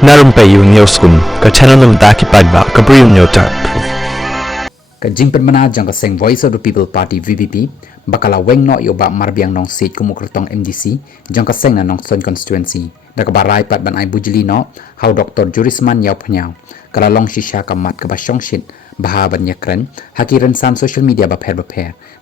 Na Rympei U channel nabynta paidbah Bri U Hynñiewtrep. Kajing penmana jang kaseng Voice of the People Party VPP bakala weng no yo ba marbiang nong seat kumu kyrtong MDC jang kaseng na Nongstoin constituency da kabarai pat ban ai bujili no how Dr. Jurisman yau phnyau kala long shisha kamat ka basyong shit baha ban yakren hakiren sam social media ba pher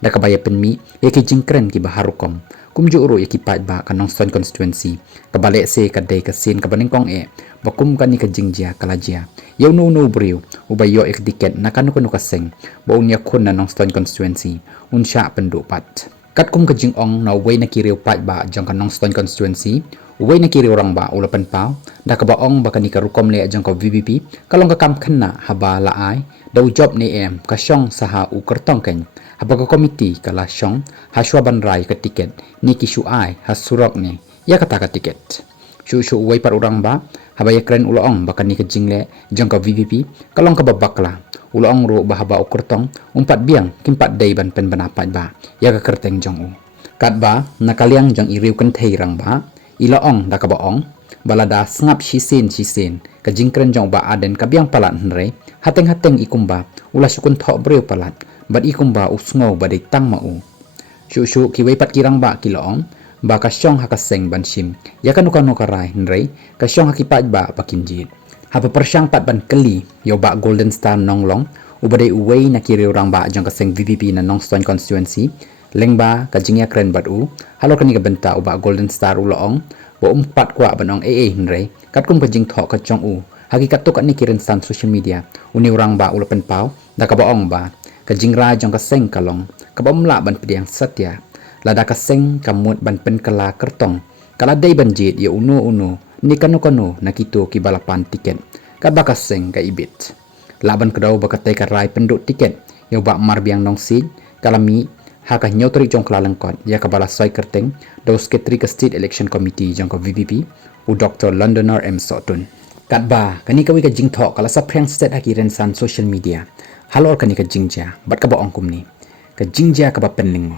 da kabaya penmi yaki jingkren ki baharukom kumju uru yaki paidbah ka Nongstoin constituency kabale se kadai kasin kabaningkong bakum kani ka jingjia kalajia yau no Bri U ubayo ek tiket nakanu kanu kaseng baun yakun na Nongstoin constituency unsha pendupat kat kum ka jingong na way na kiriw paidbah jang ka Nongstoin constituency way na kiriw rang ba ula pynpaw da ka baong bakani ka rukom le jang ka VPP kalong ka kam khanna haba laai da job ni ka syong saha u kyrtong ken haba ka komiti kala syong haswa ban rai ka tiket ni kisu ai hasurok ni ya kata ka tiket shu way par urang ba habaya kren uloong bakani ka jingle jang ka VPP kalong ka babakla uloong ro bahaba kyrtong umpat biang kimpat dai ban pen banapat ba ya ka kyrteng jong u kat ba nakaliang jang iriw kan thei rang ba ilaong da ka baong balada Sngap shisen ka jingkren jong ba aden ka biang palat nre hateng ikumba ula syukun thok Bri U palat bat ikumba usngo badai tang ma u shu ki way pat kirang ba kiloong ba kasyong hakaseng banshim ya kanu karai nrei kasyong hakipaidbah bakinjit haba persyang pat ban keli yo ba golden star nonglong ubadai uway na kiriw rang ba jang kaseng VPP na Nongstoin constituency lengba kajingya kren bat u halor kani ka benta uba golden star uloong bo umpat kwa banong nrei katkum kajing thok ka chong u hakikat to ni kiren san social media uni urang ba ula pynpaw da ka baong ba kajingra jang kaseng kalong kabamla ban pediang satya lada kaseng kamut ban pen kala kyrtong kala dai banjit ya uno ni kanu nakito ki balapan tiket ka bakaseng ka ibit laban kedau bakatai ka rai penduk tiket ya ba marbiang nong seat kalami haka nyotri jong kala lengkot ya ka bala soi kyrteng dos ketri ka state election committee jong ka VPP u Dr. Londoner M Sotun katba kani kawi ka jingthok kala sa phrang state hakiren san social media halor kani ka jingja bat ka ba ongkum ni ka jingja ka ba penling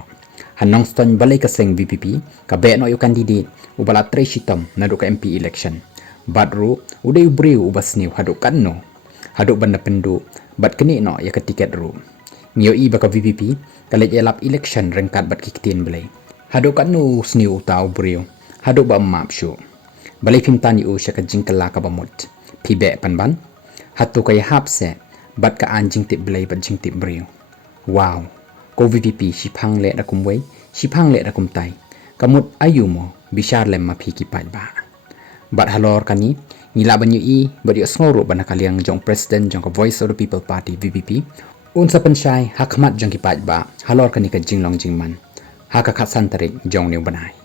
Nongstoin balai kaseng VPP ka be no yo candidate ubala tre shitam na do ka MP election badru udai Bri U ubasniw haduk kanno haduk banda pendu bat keni no ya ka tiket ru ngiyo i baka VPP kalej elap election rengkat bat kiktin balai haduk kanno sniw tau Bri U haduk ba map shu balai pimtani u sya ka jingkala ka bamut pibe panban hatu ka hapse bat ka anjing tip balai bat jing tip Bri U wow ko VPP shipang le da kumway shipang le da kumtai kamut ayumo bishar lem ma phiki paidbah bat halor kani ngila banyu i badi sngoru banakaliang jong president jong ka Voice of the People Party VPP unsa pensyai hakmat jong ki paidbah halor kani ka jinglong jingman haka khatsan tarik jong new banai